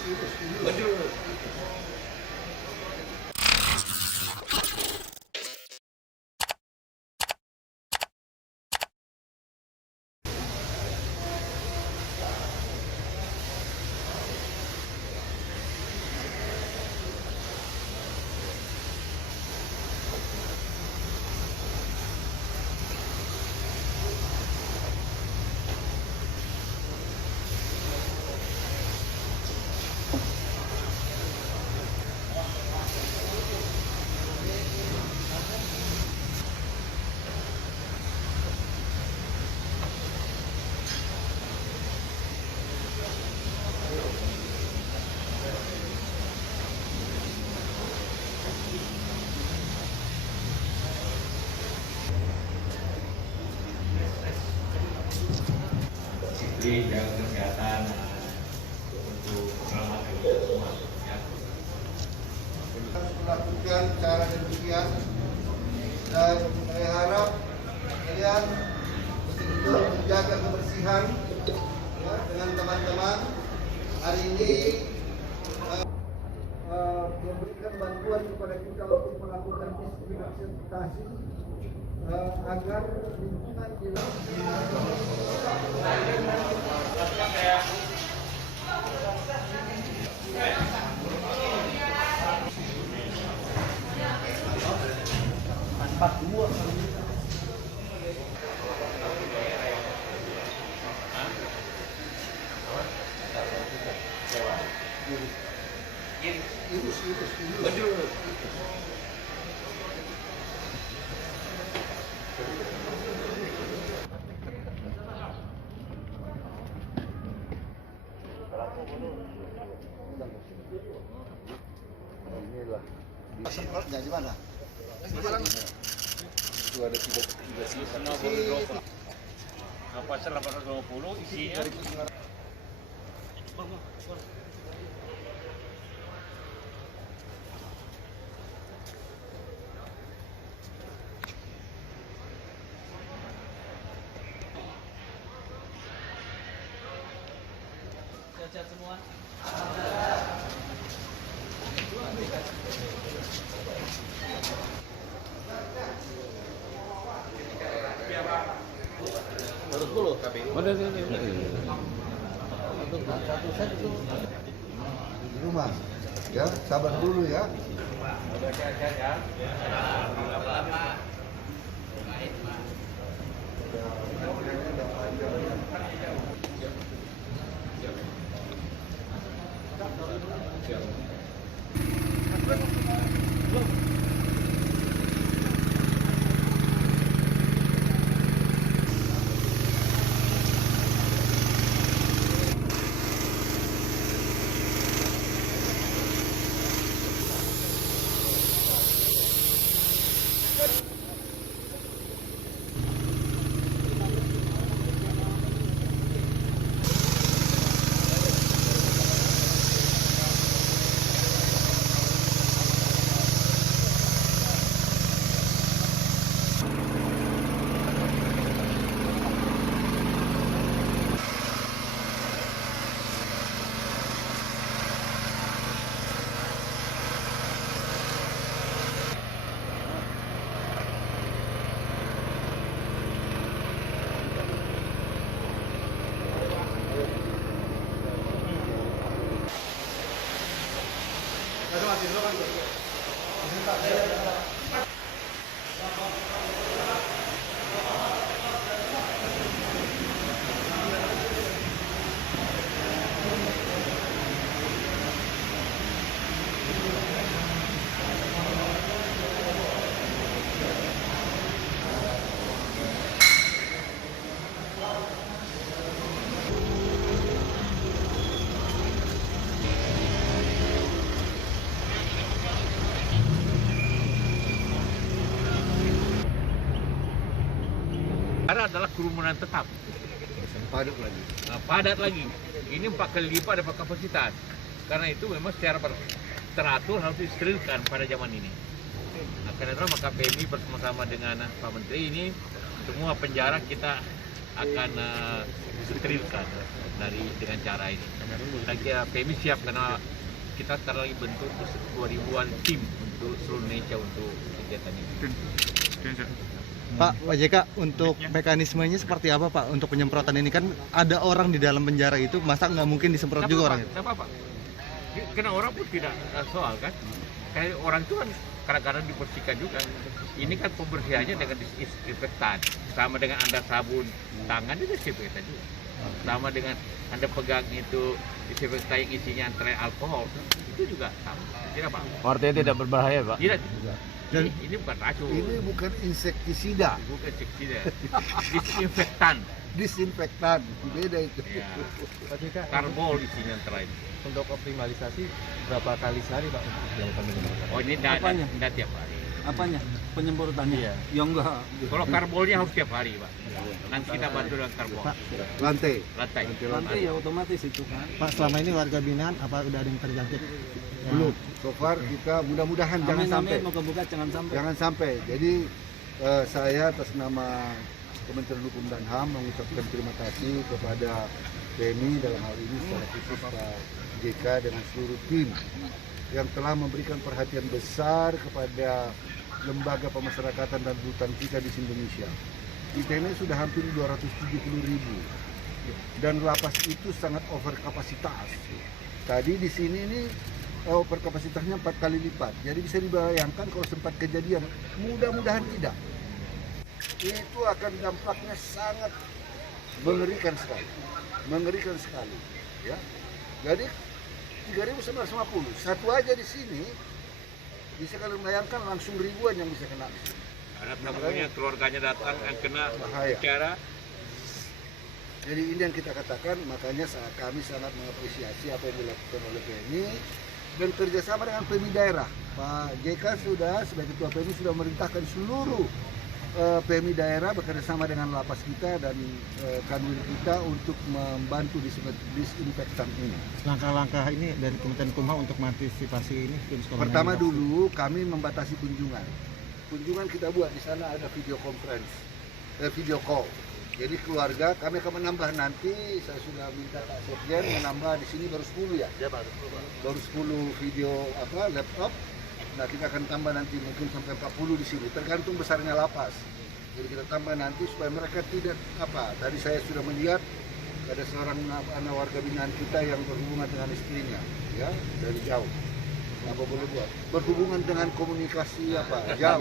Waduh. Disiplin, jaga kesehatan untuk keselamatan kita semua. Ya. Harus melakukan cara demikian dan saya harap kalian betul-betul menjaga kebersihan ya, dengan teman-teman. Hari ini memberikan bantuan kepada kita untuk melakukan disinfeksi agar lingkungan kita Waduh. Semprotnya di mana? Itu ada tiga pasal 820 isinya. Sehat semua. Di rumah ya, sabar dulu ya. Adalah kerumunan tetap. Padat lagi. Padat lagi. Ini 4 kali lipat daripada kapasitas. Karena itu memang secara teratur harus disterilkan pada zaman ini. Karena itu maka PMI bersama-sama dengan Pak Menteri ini semua penjara kita akan sterilkan dengan cara ini. Dan PMI siap karena kita sekarang lagi bentuk 2.000-an tim untuk seluruh Indonesia untuk kegiatan ini. Pak JK, untuk mekanismenya seperti apa Pak untuk penyemprotan ini? Kan ada orang di dalam penjara itu, masa nggak mungkin disemprot juga orangnya? Tidak apa-apa. Karena orang pun tidak soal kan. Kayak orang itu kan kadang-kadang dibersihkan juga. Ini kan pembersihannya dengan disinfektan. Sama dengan Anda sabun tangan itu disinfektan juga. Sama dengan Anda pegang itu disinfektan yang isinya antara alkohol, itu juga sama. Tidak apa? Artinya tidak berbahaya, Pak? Tidak. Ini bukan racun. Ini bukan insektisida, Bukan insektisida. Disinfektan. disinfektan, beda itu. Ya. Pak JK, Karbol isinya antara itu. untuk optimalisasi berapa kali sehari Pak untuk dilakukan penyemprotan? Oh ini Apanya? tidak tiap hari. Apanya? Penyemprotannya? Iya. Ya enggak. Kalau karbolnya harus tiap hari, Pak. Nanti kita bantu dengan karbol. Lantai. Lantai. Nanti ya otomatis itu kan. Pak, selama ini warga binaan apa udah ada yang terjangkit? Belum. So far kita mudah-mudahan jangan sampai. Amin, moga-moga jangan sampai. Jangan sampai. Jadi saya atas nama Kementerian Hukum dan HAM mengucapkan terima kasih kepada PMI dalam hal ini secara khusus Pak JK dengan seluruh tim yang telah memberikan perhatian besar kepada lembaga pemasyarakatan dan hutan kita di Indonesia. Kita ini sudah hampir 270.000 dan lapas itu sangat over kapasitas. Tadi di sini ini over kapasitasnya 4 kali lipat. Jadi bisa dibayangkan kalau sempat kejadian, mudah-mudahan tidak. Itu akan dampaknya sangat mengerikan sekali. Mengerikan sekali, ya. Jadi 3.950, satu aja di sini bisa kalian bayangkan langsung ribuan yang bisa kena. Anak namanya keluarganya datang yang kena Bahaya. secara. Jadi ini yang kita katakan, makanya kami sangat mengapresiasi apa yang dilakukan oleh PMI dan kerjasama dengan PMI daerah. Pak JK sudah sebagai ketua PMI sudah memerintahkan seluruh PMI daerah bekerjasama dengan lapas kita dan kanwil kita untuk membantu disinfektan ini. Langkah-langkah ini dari Kementerian Kumham untuk mengantisipasi ini virus corona Pertama ini, Pak? dulu kami membatasi kunjungan. Kunjungan kita buat di sana ada video conference, video call. Jadi keluarga kami akan menambah nanti. Saya sudah minta Pak Sekjen menambah di sini baru 10 ya. Ya baru 10 video laptop. Nah kita akan tambah nanti mungkin sampai 40 di sini. Tergantung besarnya lapas. Jadi kita tambah nanti supaya mereka tidak Tadi saya sudah melihat ada seorang anak warga binaan kita yang berhubungan dengan istrinya, ya dari jauh. Apa boleh buat? Berhubungan dengan komunikasi jauh.